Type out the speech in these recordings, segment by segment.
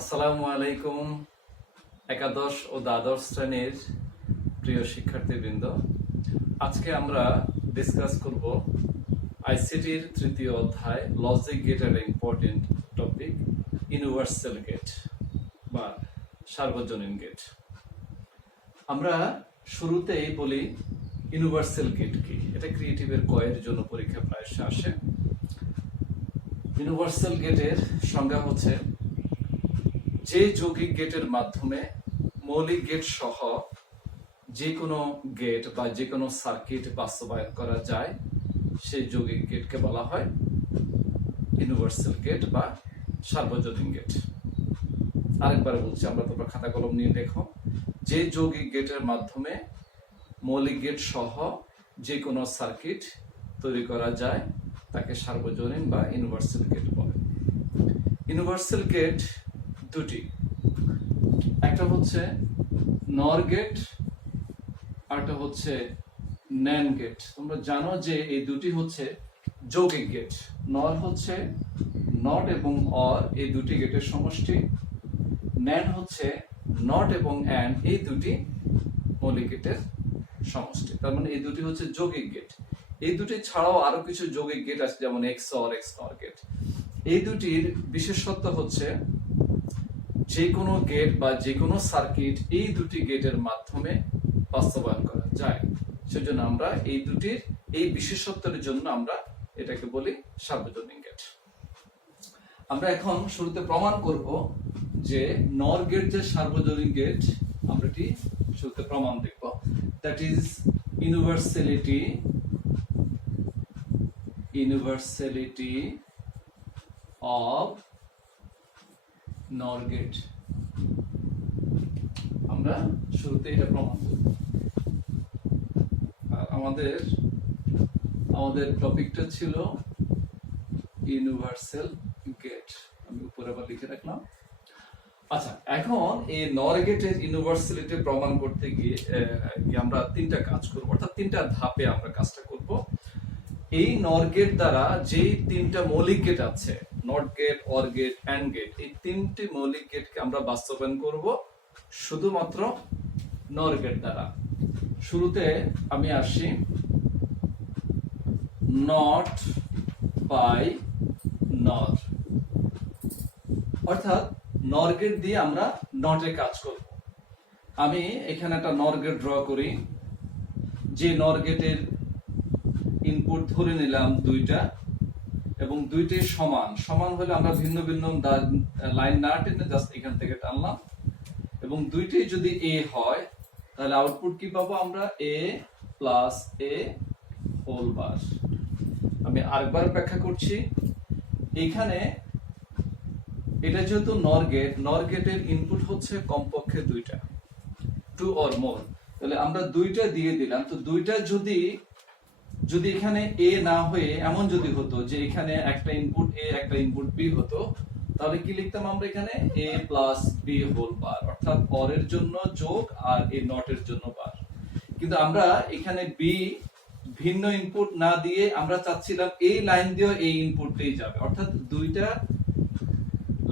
আসসালামু আলাইকুম একাদশ ও দ্বাদশ শ্রেণীর প্রিয় শিক্ষার্থীবৃন্দ। আজকে আমরা ডিসকাস করব আইসিটির তৃতীয় অধ্যায় লজিক গেটের ইম্পর্টেন্ট টপিক ইউনিভার্সাল গেট বা সার্বজনীন গেট। আমরা শুরুতেই বলি ইউনিভার্সাল গেট কি। এটা ক্রিয়েটিভের কয়ের জন্য পরীক্ষা প্রায়শই আসে। ইউনিভার্সাল গেটের সংজ্ঞা হচ্ছে যে যৌগিক গেটের মাধ্যমে মৌলিক গেট সহ যে কোনো গেট বা যে কোনো সার্কিট বাস্তবায়ন করা যায় সেই যৌগিক গেটকে বলা হয় ইউনিভার্সাল গেট বা সার্বজনীন গেট। আরেকবার বলছি, আমরা তোমরা খাতা কলম নিয়ে দেখো। যে যৌগিক গেটের মাধ্যমে মৌলিক গেট সহ যে কোনো সার্কিট তৈরি করা যায় তাকে সার্বজনীন বা ইউনিভার্সাল গেট বলে। ইউনিভার্সাল গেট দুটি, একটা হচ্ছে নর গেট আর একটা হচ্ছে ন্যান্ড গেট। তোমরা জানো যে এই দুটি হচ্ছে যৌগিক গেট। নর হচ্ছে নট এবং অর এই দুটি গেটের সমষ্টি, ন্যান্ড হচ্ছে নট এবং অ্যান্ড এই দুটি মৌলিক গেটের সমষ্টি। তার মানে এই দুটি হচ্ছে যৌগিক গেট। এই দুটি ছাড়াও আরো কিছু যৌগিক গেট আছে, যেমন এক্সঅর, এক্সনর গেট। এই দুটির বিশেষত্ব হচ্ছে যে কোনো গেট বা যে কোনো সার্কিট এই দুটি গেটের মাধ্যমে বাস্তবায়ন করা যায়। সেজন্য আমরা এই দুটির এই বিশেষত্বের জন্য আমরা এটাকে বলি সার্বজনীন গেট। আমরা এখন শুরুতে প্রমাণ করব যে নর গেট যে সার্বজনীন গেট, আমরা এটি শুরুতে প্রমাণ দেখব। দ্যাট ইজ ইউনিভার্সালিটি অফ নর গেট। আমরা শুরুতে এটা প্রমাণ করব। আমাদের টপিকটা ছিল ইউনিভার্সাল গেট। আমি উপরে আবার লিখে রাখলাম। আচ্ছা, এখন এই নর গেটের ইউনিভার্সালিটি প্রমাণ করতে গিয়ে আমরা তিনটা কাজ করব, অর্থাৎ তিনটা ধাপে আমরা কাজটা করব। এই নর গেট দ্বারা যে তিনটা মৌলিক গেট আছে, not gate, or gate, and gate, এই তিনটি মৌলিক গেটকে আমরা বাস্তবায়ন করব শুধুমাত্র নর গেট দ্বারা। শুরুতে আমি আসি নট বাই নর, অর্থাৎ নর গেট দিয়ে আমরা নটে কাজ করব। আমি এখানে একটা নর গেট ড্র করি। যে নর গেটের ইনপুট ধরে নিলাম দুইটা, এবং দুইটাই সমান। সমান হলে আমরা ভিন্ন ভিন্ন লাইন না টেনে জাস্ট এখান থেকে টানলাম, এবং দুইটাই যদি এ হয় তাহলে আউটপুট কি পাবো আমরা? এ প্লাস এ হোল বার। আমি আরেকবার ব্যাখ্যা করছি। এখানে এটা যেহেতু নর গেট, নর গেটের ইনপুট হচ্ছে কমপক্ষে দুইটা, টু অর মোর। তাহলে আমরা দুইটা দিয়ে দিলাম। তো দুইটা যদি এখানে এ না হয়ে এমন যদি হতো যে এখানে একটা ইনপুট এ একটা ইনপুট বি হতো, তাহলে কি লিখতাম আমরা? এখানে এ প্লাস বি হোল বার, অর্থাৎ অর এর জন্য যোগ আর এ নট এর জন্য বার। কিন্তু আমরা এখানে বি ভিন্ন ইনপুট না দিয়ে আমরা চাচ্ছিলাম এই লাইন দিয়ে এই ইনপুটটাই যাবে, অর্থাৎ দুইটা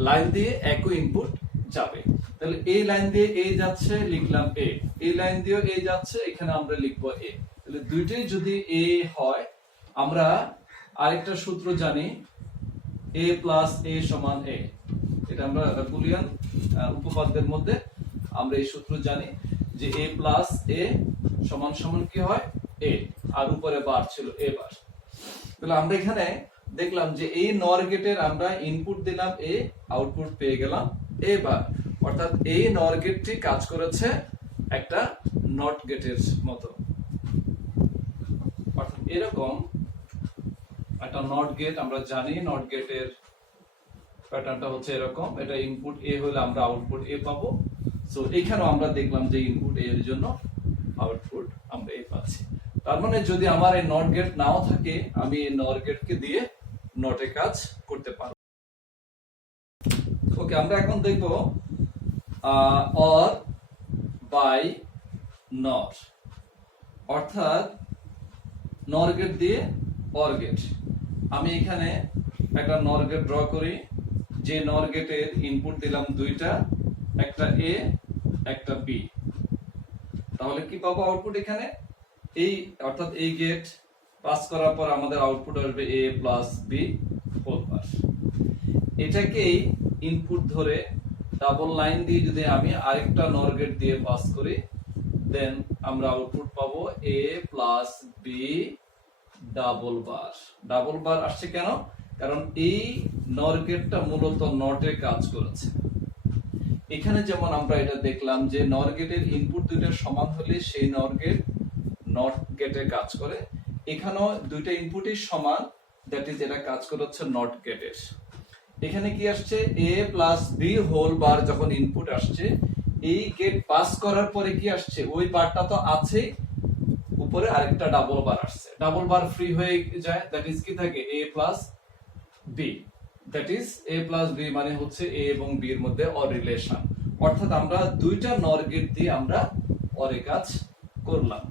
লাইন দিয়ে একই ইনপুট যাবে। তাহলে এই লাইন দিয়ে এ যাচ্ছে, লিখলাম এ। এই লাইন দিয়ে এ যাচ্ছে, এখানে আমরা লিখবো এ। তাহলে দুইটাই যদি এ হয়, আমরা আরেকটা সূত্র জানি, এ প্লাস এ সমান এ। এটা আমরা বুলিয়ান উপপাদ্যের মধ্যে আমরা এই সূত্র জানি যে এ প্লাস এ সমান সমান কি হয়? এ, আর উপরে বার ছিল এ বার। তাহলে আমরা এখানে দেখলাম যে এই নর গেটের আমরা ইনপুট দিলাম এ, আউটপুট পেয়ে গেলাম এ বার, অর্থাৎ এই নর গেটটি কাজ করেছে একটা নট গেটের মতো। অর্থাৎ এরকম একটা নট গেট আমরা জানি, নট গেটের প্যাটার্নটা হচ্ছে এরকম। এটা ইনপুট এ হলে আমরা আউটপুট এ পাবো। সো এখানেও আমরা দেখলাম যে ইনপুট এ এর জন্য আউটপুট আমরা এ পাচ্ছি। তার মানে যদি আমার এই নট গেট নাও থাকে, আমি এই নর গেটকে দিয়ে নটে কাজ করতে পারবো। ওকে, আমরা এখন দেখব অর বাই নট, অর্থাৎ নর গেট দিয়ে অর গেট। আমি এখানে একটা নর গেট ড্র করি। যে নর গেটের ইনপুট দিলাম দুইটা, একটা এ একটা বি, তাহলে কি পাবো আউটপুট এখানে? এই অর্থাৎ এই গেট পাস করার পর আমাদের আউটপুট আসবে এ প্লাস বি হোল বার। এটাকেই ইনপুট ধরে ডাবল লাইন দিয়ে যদি আমি আরেকটা নর গেট দিয়ে পাস করি, দেন আমরা আউটপুট পাবো A plus B double bar. Double বার আসছে কেন? কারণ এই নর গেটটা মূলত নটে কাজ করেছে। এখানে যেমন আমরা এটা দেখলাম যে নর গেটের ইনপুট দুইটা সমান হলে সেই নর গেট নট গেটে কাজ করে। এখানেও দুইটা ইনপুটই সমান, দ্যাট ইজ এটা কাজ করেছে নট গেটের। এখানে কি আসছে? এ প্লাস বি হোল বার যখন ইনপুট আসছে, এই গেট পাস করার পরে কি আসছে? ওই বারটা তো আছে, উপরে আরেকটা ডাবল বার আসছে। ডাবল বার ফ্রি হয়ে যায়, দ্যাট ইজ কি থাকে? A plus B, that is A plus B মানে হচ্ছে এ এবং বি এর মধ্যে অর রিলেশন। অর্থাৎ আমরা দুইটা নর গেট দিয়ে আমরা অরে কাজ করলাম।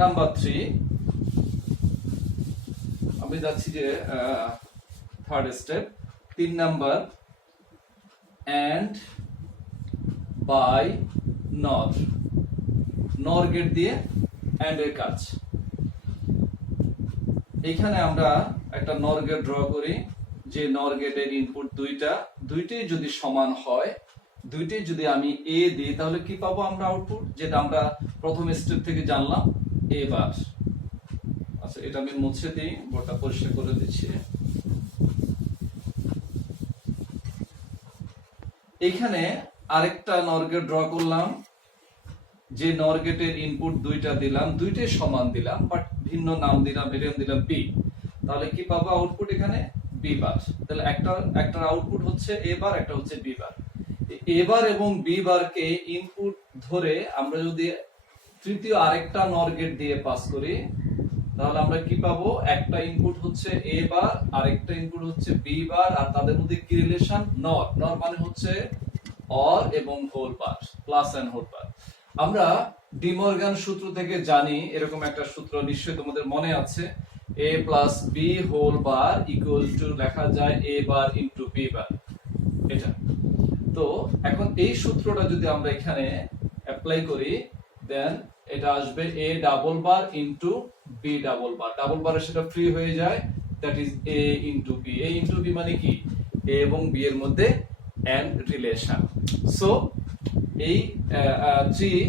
নাম্বার 3 আমি যাচ্ছি যে third step, 3 number, and by NOR. NOR gate দিয়ে এন্ড এর কাজ। এখানে আমরা একটা নর গেট ড্র করি, যে নর গেটের ইনপুট দুইটাই যদি সমান হয়, দুইটাই যদি আমি এ দিই, তাহলে কি পাবো আমরা আউটপুট? যেটা আমরা প্রথম স্টেপ থেকে জানলাম, এ বার। আচ্ছা, এটা আমি মুছে দিই, বোর্ডটা পরিষ্কার করে দিচ্ছি। এখানে আরেকটা নর গেট ড্র করলাম, যে নর গেটের ইনপুট দুইটা দিলাম, দুইটাই সমান দিলাম, বাট ভিন্ন নাম দিলাম, এটা দিলাম বি। তাহলে কি পাবো আউটপুট? এখানে বি বার। তাহলে একটা আউটপুট হচ্ছে এ বার, একটা হচ্ছে বি বার। এ বার এবং বি বারকে ইনপুট ধরে আমরা যদি তৃতীয় আরেকটা নর গেট দিয়ে পাস করি, তাহলে আমরা কি পাবো? একটা ইনপুট হচ্ছে এ বার, আরেকটা ইনপুট হচ্ছে বি বার, আর তাদের মধ্যে কি রিলেশন? নর। নর মানে হচ্ছে অর এবং whole bar, plus and whole bar. আমরা ডি মর্গান সূত্র থেকে জানি, এরকম একটা সূত্র নিশ্চয়ই তোমাদের মনে আছে, a plus B whole bar equal to লেখা যায় a bar into B bar. এটা তো এখন এই সূত্রটা যদি আমরা এখানে অ্যাপ্লাই করি, দেন এটা আসবে a double bar into B double bar. Double বারে সেটা ফ্রি হয়ে যায়, that is a into B. a into B মানে কি? a এবং b এর মধ্যে এন্ড রিলেশন। সো এই 3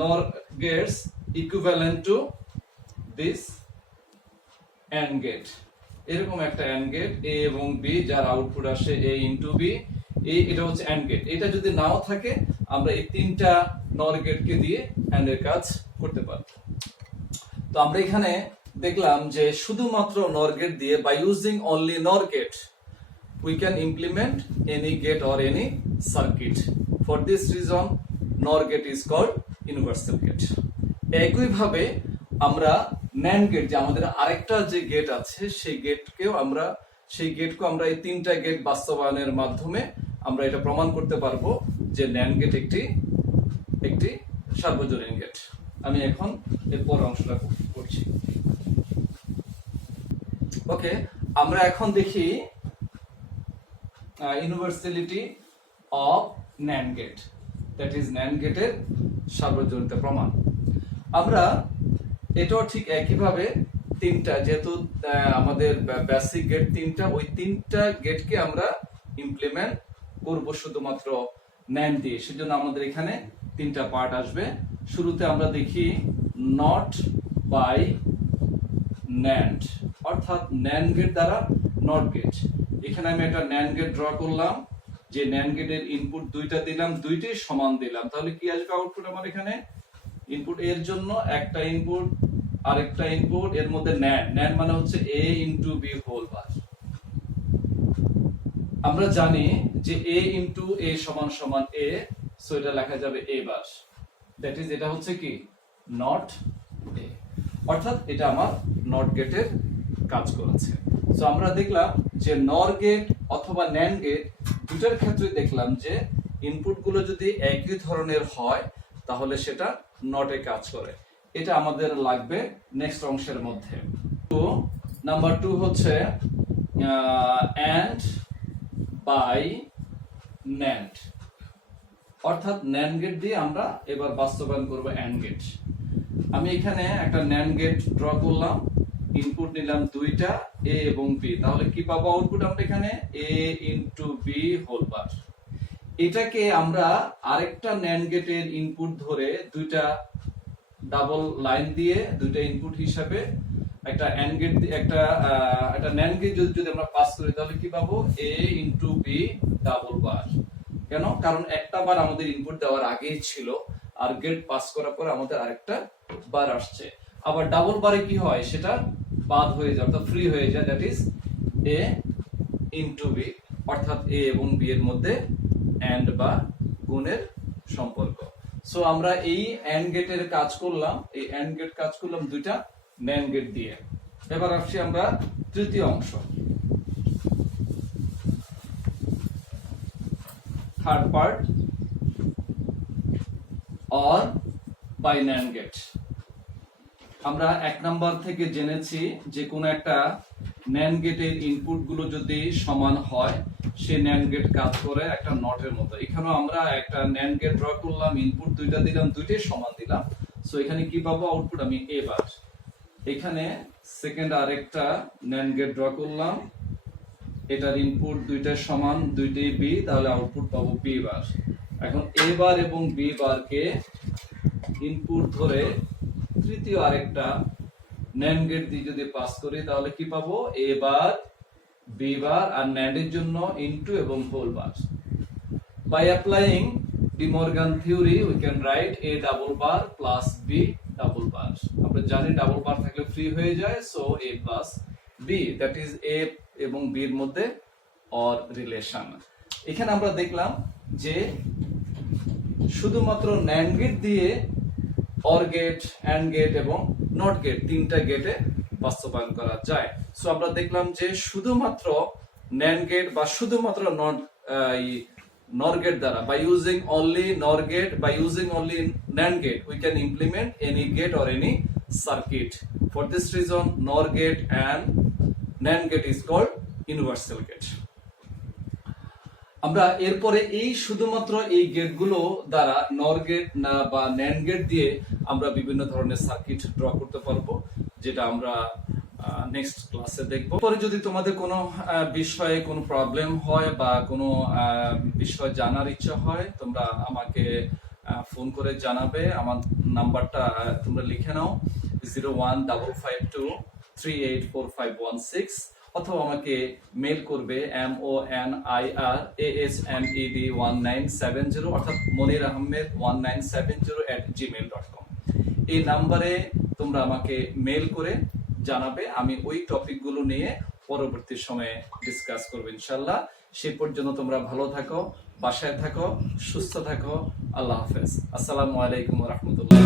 NOR gates equivalent to this and gate. এরকম একটা এন্ড গেট a এবং b, যার আউটপুট আসে a ইনটু b, এটা হচ্ছে এন্ড গেট। এটা যদি নাও থাকে, আমরা এই তিনটা নর গেটকে দিয়ে এন্ড এর কাজ করতে পারব। তো আমরা এখানে দেখলাম যে শুধুমাত্র নর গেট দিয়ে, বাই ইউজিং অনলি নর gate, we can implement any gate or any circuit. For this reason, NOR gate is called universal gate. একইভাবে আমরা NAND gate, যে আমাদের আরেকটা যে গেট আছে, সেই গেটকেও আমরা এই তিনটা গেট বাস্তবায়নের মাধ্যমে আমরা এটা প্রমাণ করতে পারবো যে NAND গেট একটি সার্বজনীন গেট। আমি এখন এরপর অংশটা করছি। ওকে, আমরা এখন দেখি universality of NAND gate, that is NAND গেটের সার্বজনীনতা প্রমাণ। আমরা এটাও ঠিক একইভাবে তিনটা, যেহেতু আমাদের বেসিক গেট তিনটা, ওই তিনটা গেটকে আমরা ইমপ্লিমেন্ট করব শুধুমাত্র NAND দিয়ে। সেজন্য আমাদের এখানে তিনটা পার্ট আসবে। শুরুতে আমরা দেখি নট বাই NAND, অর্থাৎ NAND গেট দ্বারা নট গেট। এখানে আমি একটা NAND গেট ড্র করলাম, যে NAND গেটের ইনপুট দুইটা দিলাম, দুইটাই সমান দিলাম, তাহলে কি আসবে আউটপুট? আমার এখানে ইনপুট এর জন্য একটা ইনপুট, আরেকটা ইনপুট, এর মধ্যে NAND মানে হচ্ছে a into b whole bar. আমরা জানি যে a ইনটু a সমান সমান a, সো এটা লেখা যাবে a বার, দ্যাট ইজ এটা হচ্ছে কি? নট a, অর্থাৎ এটা আমার নট গেটের কাজ করেছে। সো আমরা দেখলাম যে নর গেট অথবা NAND গেট দুটার ক্ষেত্রে দেখলাম যে ইনপুট গুলো যদি একই ধরনের হয়, তাহলে সেটা নটে কাজ করে। এটা আমাদের লাগবে নেক্সট অংশের মধ্যে। তো নাম্বার 2 হচ্ছে এন্ড বাই ন্যান্ড, অর্থাৎ ন্যান্ড গেট দিয়ে আমরা এবার বাস্তবায়ন করব অ্যান্ড গেট। আমি এখানে একটা ন্যান্ড গেট ড্র করলাম, ইনপুট নিলাম দুইটা এ এবং বি, তাহলে কি পাবো আউটপুট আমরা এখানে এ ইনটু বি হোল বার। এটাকে আমরা আরেকটা ন্যান্ড গেটের ইনপুট ধরে দুইটা ডাবল লাইন দিয়ে দুইটা ইনপুট হিসাবে একটা অ্যান্ড গেট একটা ন্যান্ড গেট যদি আমরা পাস করি তাহলে কি পাবো এ ইনটু বি ডাবল বার। কেন? কারণ একটা বার আমাদের ইনপুট দেওয়ার আগেই ছিল, আর গেট পাস করার পর আমাদের আরেকটা বার আসছে। আবার ডাবল বারে কি হয়, সেটা বাদ হয়ে যায়, অর্থাৎ ফ্রি হয়ে যায়, that is A into B, অর্থাৎ এ এবং বি এর মধ্যে এন্ড বা গুণের সম্পর্ক। সো আমরা এই এন্ড গেটের কাজ করলাম, এই এন্ড গেট কাজ করলাম দুইটা ন্যান্ড গেট দিয়ে। এবার আসছি আমরা তৃতীয় অংশ, third part, OR by NAND gate. আমরা 1 নাম্বার থেকে জেনেছি যে কোন একটা ন্যান্ড গেটের ইনপুট গুলো যদি সমান হয় সে ন্যান্ড গেট কাজ করে একটা নটের মতো। এখানেও আমরা একটা ন্যান্ড গেট ড্র করলাম, ইনপুট দুইটা দিলাম, দুইটাই সমান দিলাম। সো এখানে কি পাবো আউটপুট আমি এ বার। এখানে সেকেন্ড আরেকটা ন্যান্ড গেট ড্র করলাম, এটার ইনপুট দুইটা সমান, দুইটাই বি, তাহলে আউটপুট পাবো বি বার। এখন এ বার এবং বি বারকে ইনপুট ধরে তৃতীয় আরেকটা ন্যান্ড গেট দিয়ে যদি পাস করি তাহলে কি পাবো এ বার বি বার, আর ন্যান্ড এর জন্য ইনটু এবং whole bar. By applying De Morgan theory we can write A double bar plus B double bar. আমরা জানি ডাবল বার থাকলে ফ্রি হয়ে যায়, so A plus B, that is A এবং বি এর মধ্যে অর রিলেশন। এখানে আমরা দেখলাম যে শুধুমাত্র ন্যান্ড গেট দিয়ে অর গেট, অ্যান্ড গেট এবং নট গেট তিনটা গেটে বাস্তবায়ন করা যায়। সো আমরা দেখলাম যে শুধুমাত্র ন্যান্ড গেট বা শুধুমাত্র নর গেট দ্বারা, by using only NOR gate, by using only NAND gate, we can implement any gate or any circuit. For this reason, NOR gate and NAND gate is called universal gate. আমরা এরপরে এই শুধুমাত্র এই গেটগুলো দ্বারা নর gate না বা NAND gate দিয়ে আমরা বিভিন্ন ধরনের সার্কিট ড্র করতে পারবো, যেটা আমরা নেক্সট ক্লাসে দেখবো। পরে যদি তোমাদের কোনো বিষয়ে কোনো প্রবলেম হয় বা কোনো বিষয় জানার ইচ্ছা হয়, তোমরা আমাকে ফোন করে জানাবে। আমার নাম্বারটা তোমরা লিখে নাও 01552384516, অথবা আমাকে মেল করবে monirahmed1970 অর্থাৎ monirahmed1970@gmail.com। এই নাম্বারে তোমরা আমাকে মেল করে জানাবে, আমি ওই টপিকগুলো নিয়ে পরবর্তী সময়ে ডিসকাস করব ইনশাআল্লাহ। সেই পর্যন্ত তোমরা ভালো থাকো, বাসায় থাকো, সুস্থ থাকো। আল্লাহ হাফেজ। আসসালামু আলাইকুম ওয়া রাহমাতুল্লাহ।